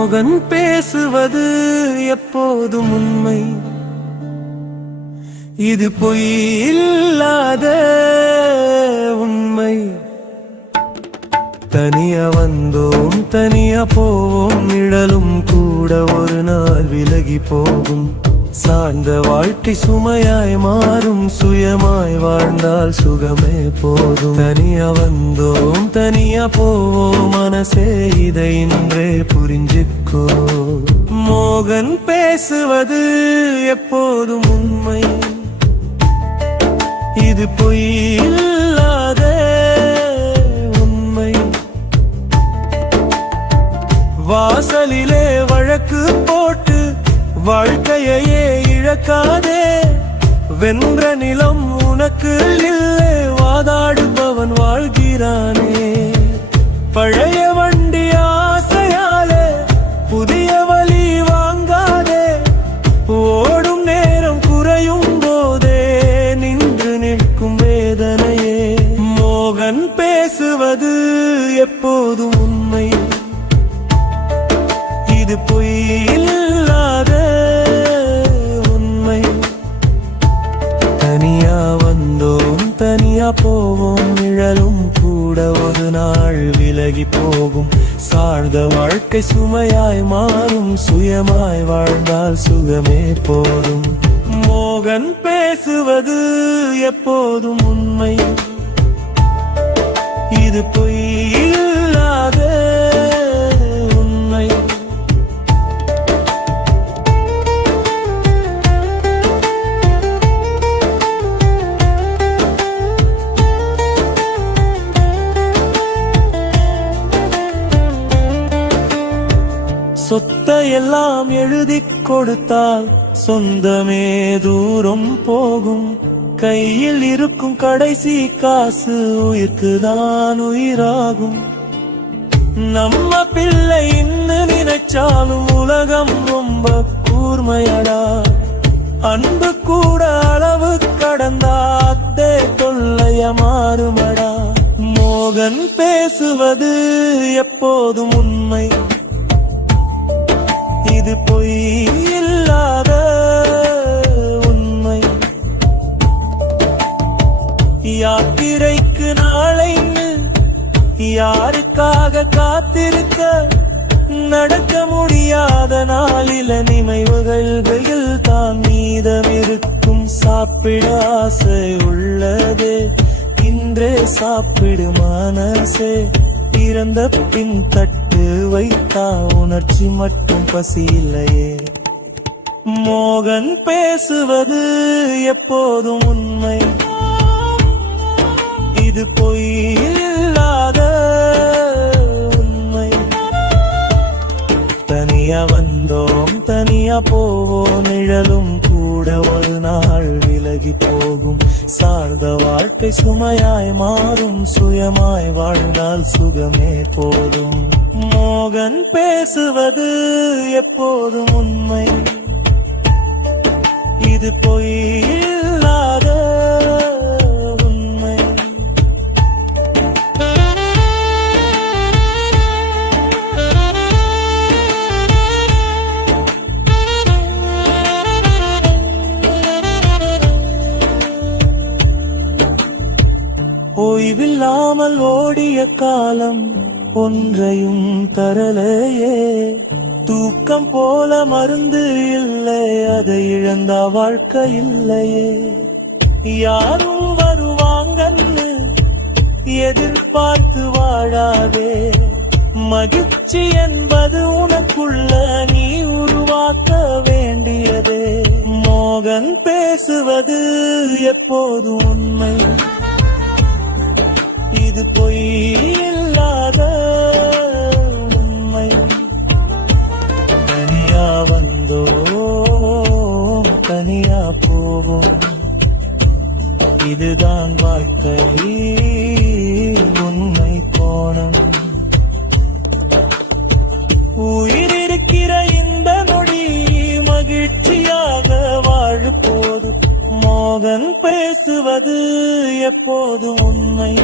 மோகன் பேசுவது எப்போதும் உண்மை. இது பொய் இல்லாத உண்மை. தனியா வந்தோம் தனியா போவோம் நிழலும் கூட ஒரு நாள் விலகி போகும். சார்ந்த வாழ்க்கை சுமையாய் மாறும். சுயமாய் வாழ்ந்தால் சுகமே போதும். தனியா வந்தோம் தனியா போவோம். மனசே இதை இன்றே புரிஞ்சுக்கோ மோகன் பேசுவது எப்போதும் உண்மை. இது பொய் இல்லாத உண்மை. வாசலிலே வழக்கு போட்டு வாழ்க்கையையே இழக்காதே. வென்ற நிலம் உனக்கு இல்லை வாதாடுபவன் வாழ்கிறானே. பழைய வண்டி ஆசையாலே புதிய வழி வாங்காதே. ஓடும் நேரம் குறையும் போதே நின்று நிற்கும் வேதனையே. மோகன் பேசுவது எப்போதும் உண்மை. இது பொய். தனியா வந்தோம் தனியா போவோம். நிழலும் கூட ஒரு நாள் விலகி போகும். சார்ந்த வாழ்க்கை சுமையாய் மாறும். சுயமாய் வாழ்ந்தால் சுகமே போதும். மோகன் பேசுவது எப்போதும் உண்மை. இது பொய் எல்லாம் எழுதி கொடுத்தால் சொந்தமே தூரம் போகும். கையில் இருக்கும் கடைசி காசு உயிர்க்கு தான் உயிராகும். நம்ம பிள்ளை இன்னும் நினைச்சாலும் உலகம் ரொம்ப கூர்மையடா. அன்பு கூட அளவு கடந்தாத்தே தொல்லைய மாறுமடா. மோகன் பேசுவது இது பொய் இல்லாத உண்மை. யாத்திரைக்கு நாளைன்னு யாருக்காக காத்திருக்க? நடக்க முடியாத நாளில நினைவுகள் தான் மீதம் இருக்கும் சாப்பிட ஆசை உள்ளது இன்றே சாப்பிடு மனசே. பிறந்த பின் தட்டு வைத்தா உணர்ச்சி மட்டும் பசி இல்லையே மோகன் பேசுவது எப்போதும் உண்மை. இது பொய் இல்லாத உண்மை. தனியா வந்தோம் தனியா போவோம் நிழலும் கூட ஒரு நாள் விலகி போ வாழ்ந்த வாழ்க்கை சுமையாய் மாறும் சுயமாய் வாழ்ந்தால் சுகமே போதும். மோகன் பேசுவது எப்போதும் உண்மை. இது பொய் ஓய்வில்லாமல் ஓடிய காலம் ஒன்றையும் தரலையே. தூக்கம் போல மருந்து இல்லை அதை இழந்த வாழ்க்கை இல்லையே. யாரும் வருவாங்கன்னு எதிர்பார்த்து வாழாதே. மகிழ்ச்சி என்பது உனக்குள்ள நீ உருவாக்க வேண்டியதே. மோகன் பேசுவது எப்போதும் உண்மை? இது பொய் இல்லாத உண்மை. தனியா வந்தோம் தனியா போவோம். இதுதான் வாழ்க்கை உண்மை கோணம். உயிர் இருக்கிற இந்த நொடி மகிழ்ச்சியாக வாழு போது மோகன் பேசுவது எப்போது உண்மை?